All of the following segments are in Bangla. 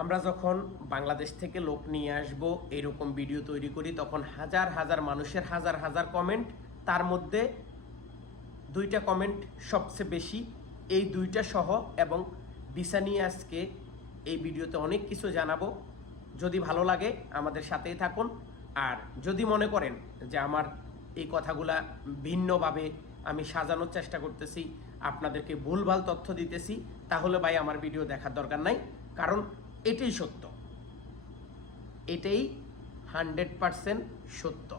আমরা যখন বাংলাদেশ থেকে লোক নিয়ে আসব এরকম ভিডিও তৈরি করি তখন হাজার হাজার মানুষের হাজার হাজার কমেন্ট, তার মধ্যে দুইটা কমেন্ট সবচেয়ে বেশি, এই দুইটা সহ এবং ভিসা নিয়ে আজকে এই ভিডিওতে অনেক কিছু জানাবো। যদি ভালো লাগে আমাদের সাথেই থাকুন, আর যদি মনে করেন যে আমার এই কথাগুলা ভিন্নভাবে আমি সাজানোর চেষ্টা করতেছি, আপনাদেরকে ভুলভাল তথ্য দিতেছি, তাহলে ভাই আমার ভিডিও দেখার দরকার নাই, কারণ এটাই সত্য, এটাই 100% সত্য।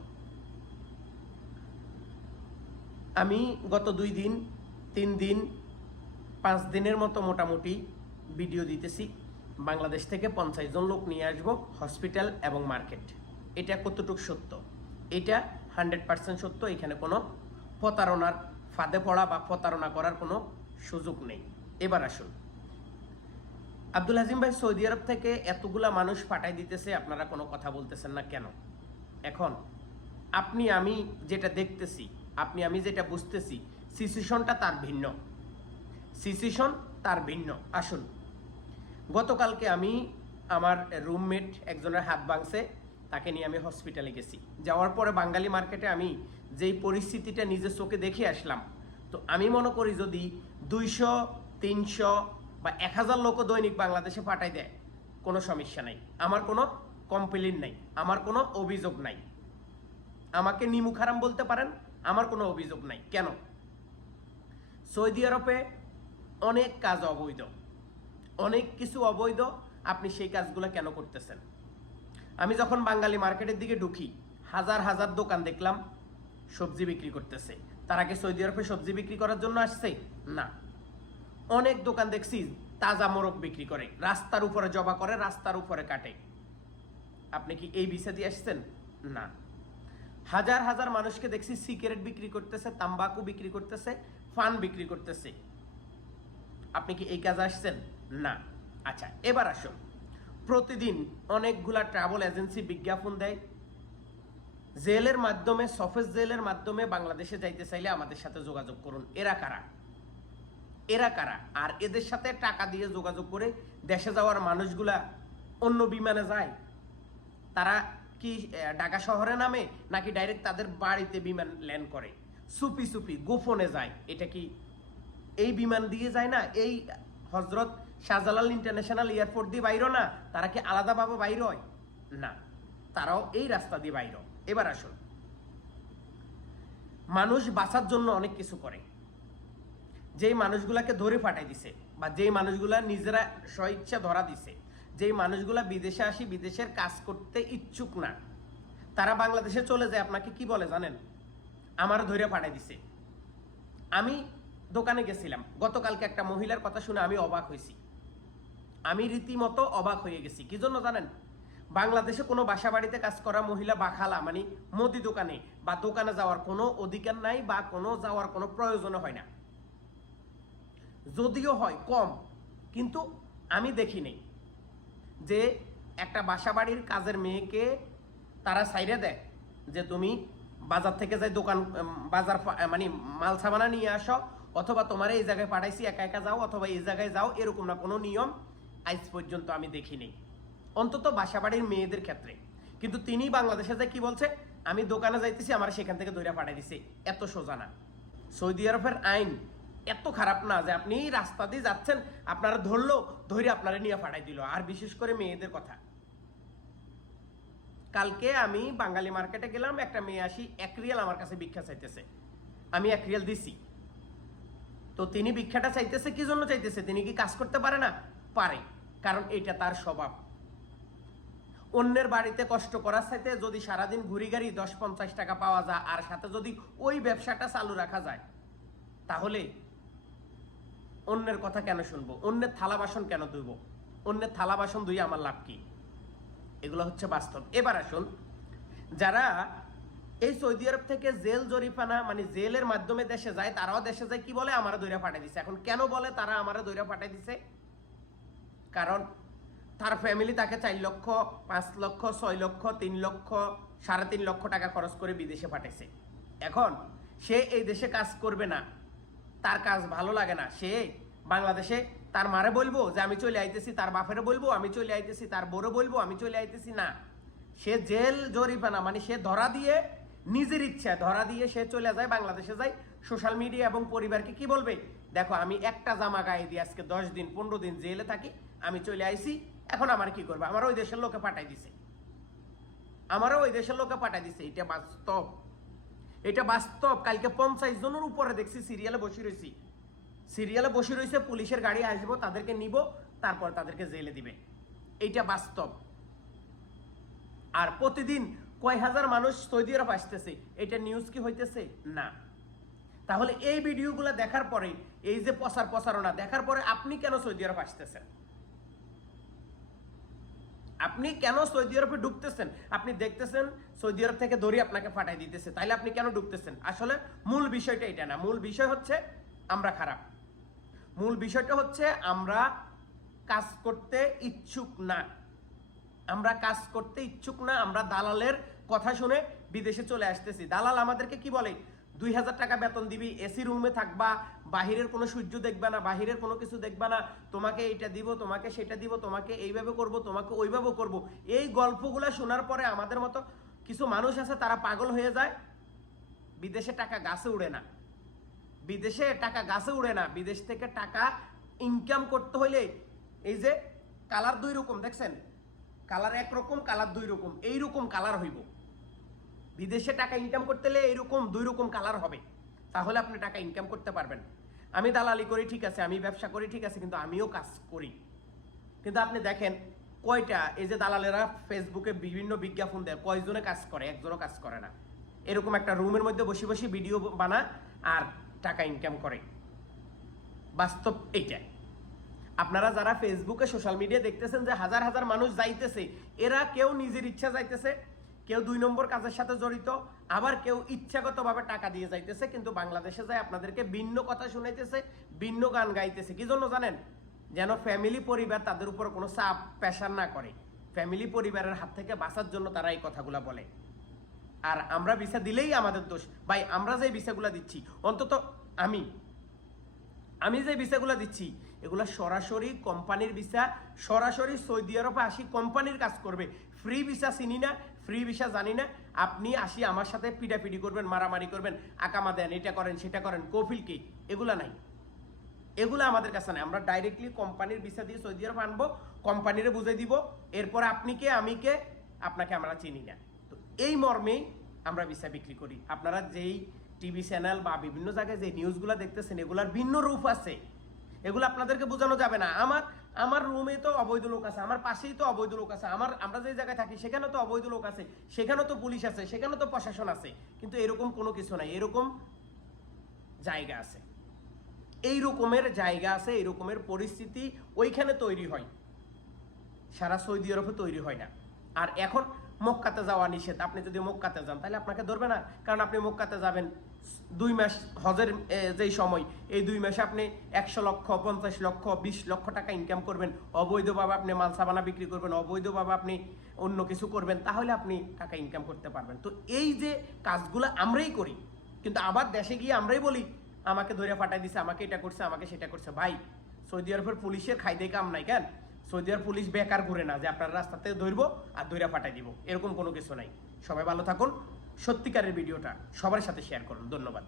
আমি গত 2 দিন 3 দিন 5 দিনের মতো মোটামুটি ভিডিও দিতেছি। বাংলাদেশ থেকে 50 জন লোক নিয়ে আসবো হসপিটাল এবং মার্কেট। এটা কতটুকু সত্য? এটা 100% সত্য। এখানে কোনো প্রতারণার ফাঁদে পড়া বা প্রতারণা করার কোনো সুযোগ নেই। এবার আসুন, আব্দুল হাজিম ভাই সৌদি আরব থেকে এতগুলা মানুষ পাঠাই দিতেছে, আপনারা কোনো কথা বলতেছেন না কেন? এখন আপনি আমি যেটা দেখতেছি, আপনি আমি যেটা বুঝতেছি, সিচুয়েশনটা তার ভিন্ন, সিচুয়েশন তার ভিন্ন। আসুন, গতকালকে আমি আমার রুমমেট একজনের হাত ভাঙছে, তাকে নিয়ে আমি হসপিটালে গেছি। যাওয়ার পরে বাঙালি মার্কেটে আমি যেই পরিস্থিতিটা নিজের চোখে দেখে আসলাম, তো আমি মনে করি যদি 200, 300 বা 1000 লোকও দৈনিক বাংলাদেশে পাঠাই দেয়, কোনো সমস্যা নাই, আমার কোনো কমপ্লেইন নাই, আমার কোনো অভিযোগ নাই। আমাকে নিমুখ হারাম বলতে পারেন, আমার কোনো অভিযোগ নাই। কেন? সৌদি আরবে অনেক কাজ অবৈধ, অনেক কিছু অবৈধ। আপনি সেই কাজগুলো কেন করতেছেন? আমি যখন বাঙালি মার্কেটের দিকে ঢুকি, হাজার হাজার দোকান দেখলাম সবজি বিক্রি করতেছে। তারা কি সৌদি আরবে সবজি বিক্রি করার জন্য আসছে? না। অনেক দোকান দেখছি তাজা মোরগ বিক্রি করে, রাস্তার উপরে জবা করে, রাস্তার উপরে কাটে। আপনি কি এই ভিসা দিয়ে আসছেন? না। হাজার হাজার মানুষকে দেখছি সিগারেট বিক্রি করতেছে, তাম্বাকু বিক্রি করতেছে, ফান বিক্রি করতেছে। আপনি কি এই কাজে আসছেন? না। আচ্ছা, এবার আসুন, প্রতিদিন অনেকগুলা ট্রাভেল এজেন্সি বিজ্ঞাপন দেয় জেলের মাধ্যমে, সফেজ জেলের মাধ্যমে বাংলাদেশে যাইতে চাইলে আমাদের সাথে যোগাযোগ করুন। এরা কারা? এরা কারা? আর এদের সাথে টাকা দিয়ে যোগাযোগ করে দেশে যাওয়ার মানুষগুলা অন্য বিমানে যায়? তারা কি ঢাকা শহরে নামে, নাকি ডাইরেক্ট তাদের বাড়িতে বিমান ল্যান্ড করে? সুপি সুপি গোপনে যায়। এটা কি এই বিমান দিয়ে যায় না? এই হজরত শাহজালাল ইন্টারন্যাশনাল এয়ারপোর্ট দিয়ে বাইর না? তারা কি আলাদাভাবে বাইর হয়? না, তারাও এই রাস্তা দিয়ে বাইর। এবার আসুন, মানুষ বাঁচার জন্য অনেক কিছু করে। যেই মানুষগুলাকে ধরে পাঠাই দিছে, বা যেই মানুষগুলা নিজেরা স্বইচ্ছা ধরা দিছে, যেই মানুষগুলা বিদেশে আসি বিদেশের কাজ করতে ইচ্ছুক না, তারা বাংলাদেশে চলে যায়। আপনাকে কি বলে জানেন? আমার ধরে পাঠাই দিছে। আমি দোকানে গেছিলাম গতকালকে, একটা মহিলার কথা শুনে আমি অবাক হয়েছি। আমি রীতিমতো অবাক হয়ে গেছি। কি জন্য জানেন? বাংলাদেশে কোনো বাসা বাড়িতে কাজ করা মহিলা বা খালা, মানে মুদি দোকানে বা দোকানে যাওয়ার কোনো অধিকার নাই, বা কোনো যাওয়ার কোনো প্রয়োজন হয় না। যদিও হয় কম, কিন্তু আমি দেখিনি যে একটা বাসা বাড়ির কাজের মেয়েকে তারা সাইরে দেয় যে তুমি বাজার থেকে যাই দোকান বাজার মানে মাল সামানা নিয়ে আসো, অথবা তোমার এই জায়গায় পাঠাইছি একা একা যাও, অথবা এই জায়গায় যাও, এরকম না কোনো নিয়ম আজ পর্যন্ত আমি দেখিনি, অন্তত বাসা বাড়ির মেয়েদের ক্ষেত্রে। কিন্তু তিনি বাংলাদেশে যায় কি বলছে? আমি দোকানে যাইতেছি, আমার সেখান থেকে ধরে পাঠাই দিছে। এত সোজা না। সৌদি আরবের আইন এত খারাপ না যে আপনি রাস্তা দিয়ে যাচ্ছেন, আপনারা ধরলো, ধরে আপনারা নিয়ে পাঠাই দিল। আর বিশেষ করে মেয়েদের কথা, কালকে আমি বাঙালি মার্কেটে গেলাম, একটা মেয়ে আসি 1 রিয়াল আমার কাছে ভিক্ষা চাইতেছে। আমি 1 রিয়াল দিছি। তো তিনি ভিক্ষাটা চাইতেছে কি জন্য চাইতেছে? তিনি কি কাজ করতে পারে না? পারে, কারণ এটা তার স্বভাব। অন্যের বাড়িতে কষ্ট করার সাথে যদি সারাদিন ঘুরি গাড়ি 10-50 টাকা পাওয়া যায়, আর সাথে যদি ওই ব্যবসাটা চালু রাখা যায়, তাহলে অন্যের কথা কেন শুনবো? অন্যের থালা বাসন কেন ধুইব? অন্যের থালা বাসন ধুই আমার লাভ কি? এগুলো হচ্ছে বাস্তব। এবার আসুন, যারা এই সৌদি আরব থেকে জেল জরিফানা, মানে জেলের মাধ্যমে দেশে যায়, তারাও দেশে যায় কি বলে? আমারা দৈরা পাঠিয়ে দিছে। এখন কেন বলে তারা আমারা দৈরা পাঠিয়ে দিছে? কারণ তার ফ্যামিলি তাকে 4 লক্ষ, 5 লক্ষ, 6 লক্ষ, 3 লক্ষ, 3.5 লক্ষ টাকা খরচ করে বিদেশে পাঠাইছে। এখন সে এই দেশে কাজ করবে না, তার কাজ ভালো লাগে না, সে বাংলাদেশে তার মারে বলবো যে আমি চলে আইতেছি, তার বাপেরে বলবো আমি চলে আইতেছি, তার বড় বলবো আমি চলে আইতেছি? না, সে জেল জরিমানা মানে সে ধরা দিয়ে, নিজের ইচ্ছা ধরা দিয়ে সে চলে যায়, বাংলাদেশে যায়, সোশ্যাল মিডিয়া এবং পরিবারকে কি বলবে, দেখো আমি একটা জামা গায়ে দিয়ে আজকে 10 দিন 15 দিন জেলে থাকি, আমি চলে আইছি, এখন আমার কি করবে, আমার ওই দেশের লোকে পাঠাই দিছে, আমারও ওই দেশের লোকে পাঠাই দিছে। এটা বাস্তব, এটা বাস্তব। কালকে 50 জনের উপরে দেখছি সিরিয়ালে বসে রয়েছি, সিরিয়ালে বসে রয়েছে, পুলিশের গাড়ি আসবো, তাদেরকে নিব, তারপর তাদেরকে জেলে দিবে। এইটা বাস্তব। আর প্রতিদিন কয় হাজার মানুষ সৌদি আরব আসতেছে, এটা নিউজ কি হইতেছে? না। তাহলে এই ভিডিওগুলো দেখার পরে, এই যে প্রচারণা দেখার পরে আপনি কেন সৌদি আরব আসতেছেন? আপনি কেন সৌদি আরবে ঢুকতেছেন? আপনি দেখতেছেন সৌদি আরব থেকে দড়ি আপনাকে পাঠাই দিতেছে, তাইলে আপনি কেন ঢুকতেছেন? আসলে মূল বিষয়টা এটা না, মূল বিষয় হচ্ছে আমরা খারাপ। মূল বিষয়টা হচ্ছে আমরা কাজ করতে ইচ্ছুক না, আমরা কাজ করতে ইচ্ছুক না। আমরা দালালের কথা শুনে বিদেশে চলে আসতেছি। দালাল আমাদেরকে কি বলে, 2000 টাকা বেতন দিবি, এসি রুমে থাকবা, বাহিরের কোনো সূর্য দেখবা না, বাহিরের কোনো কিছু দেখবা না, তোমাকে এইটা দিব, তোমাকে সেটা দিব, তোমাকে এইভাবে করব, তোমাকে ওইভাবে করব। এই গল্পগুলো শোনার পরে আমাদের মতো কিছু মানুষ আছে, তারা পাগল হয়ে যায়। বিদেশে টাকা গাছে উড়ে না, বিদেশে টাকা গাছে উড়ে না। বিদেশ থেকে টাকা ইনকাম করতে হইলে এই যে কালার 2 রকম দেখছেন, কালার একরকম, কালার 2 রকম, এইরকম কালার হইব। বিদেশে টাকা ইনকাম করতে হলে এইরকম 2 রকম কালার হবে, তাহলে আপনি টাকা ইনকাম করতে পারবেন। আমি দালালি করি ঠিক আছে, আমি ব্যবসা করি ঠিক আছে, কিন্তু আমিও কাজ করি। কিন্তু আপনি দেখেন কয়টা এই যে দালালেরা ফেসবুকে বিভিন্ন বিজ্ঞাপন দেয়, কয়জনে কাজ করে? একজনও কাজ করে না। এরকম একটা রুমের মধ্যে বসে বসে ভিডিও বানা আর টাকা ইনকাম করে। বাস্তব এইটা। আপনারা যারা ফেসবুকে সোশ্যাল মিডিয়া দেখতেছেন যে হাজার হাজার মানুষ যাইতেছে, এরা কেউ নিজের ইচ্ছা যাইতেছে, কেউ 2 নম্বর কাজের সাথে জড়িত, আবার কেউ ইচ্ছাগতভাবে টাকা দিয়ে যাইতেছে, কিন্তু বাংলাদেশে যায় আপনাদেরকে ভিন্ন কথা শুনাইতেছে, ভিন্ন গান গাইতেছে। কি জন্য জানেন? যেন ফ্যামিলি পরিবার তাদের উপর কোনো চাপ প্রেশার না করে। ফ্যামিলি পরিবারের হাত থেকে বাঁচার জন্য তারা এই কথাগুলো বলে। আর আমরা ভিসা দিলেই আমাদের দোষ। ভাই, আমরা যে ভিসাগুলো দিচ্ছি, অন্তত আমি যে ভিসাগুলো দিচ্ছি, এগুলো সরাসরি কোম্পানির ভিসা, সরাসরি সৌদি আরবে আসি কোম্পানির কাজ করবে। ফ্রি ভিসা চিনি না, ফ্রি ভিসা জানি না। আপনি আসি আমার সাথে পিটাপিটি করবেন, মারামারি করবেন, আকামা দেন, এটা করেন সেটা করেন, কফিল কি, এগুলা নাই, এগুলো আমাদের কাছে নাই। আমরা ডাইরেক্টলি কোম্পানির ভিসা দিয়ে সৌদি আরব আনবো, কোম্পানিরে বুঝাই দিব, এরপর আপনি কে আমি কে, আপনাকে আমরা চিনি না। তো এই মর্মেই আমরা ভিসা বিক্রি করি। আপনারা যেই টিভি চ্যানেল বা বিভিন্ন জায়গায় যে নিউজগুলো দেখতেছেন, এগুলার ভিন্ন রূপ আছে, এগুলো আপনাদেরকে বোঝানো যাবে না। আমার রুমে তো অবৈধ লোক আছে, আমার পাশেই তো অবৈধ লোক আছে, আমরা যে জায়গায় থাকি সেখানে তো অবৈধ লোক আছে, সেখানে তো পুলিশ আছে, সেখানে তো প্রশাসন আছে, কিন্তু এরকম কোনো কিছু নাই। এরকম জায়গা আছে, এই রকমের জায়গা আছে, এই রকমের পরিস্থিতি ওইখানে তৈরি হয়, সারা সৌদি আরবে তৈরি হয় না। আর এখন মক্কাতে যাওয়া নিষেধ। আপনি যদি মক্কাতে যান তাহলে আপনাকে ধরবে না, কারণ আপনি মক্কাতে যাবেন 2 মাস হজের যেই সময়, এই 2 মাসে আপনি 100 লক্ষ 50 লক্ষ 20 লক্ষ টাকা ইনকাম করবেন, অবৈধভাবে আপনি মাল সাবানা বিক্রি করবেন, অবৈধভাবে আপনি অন্য কিছু করবেন, তাহলে আপনি টাকা ইনকাম করতে পারবেন। তো এই যে কাজগুলো আমরাই করি, কিন্তু আবার দেশে গিয়ে আমরাই বলি আমাকে ধরে পাঠাই দিছে, আমাকে এটা করছে, আমাকে সেটা করছে। ভাই, সৌদি আরবের পুলিশের খাইতে কাম নাই কেন? সৌদি আরব পুলিশ বেকার ঘুরে না যে আপনার রাস্তাতে ধরবো আর ধরে পাঠাই দিব, এরকম কোনো কিছু নাই। সবাই ভালো থাকুন। সত্যিকারের ভিডিওটা সবার সাথে শেয়ার করুন। ধন্যবাদ।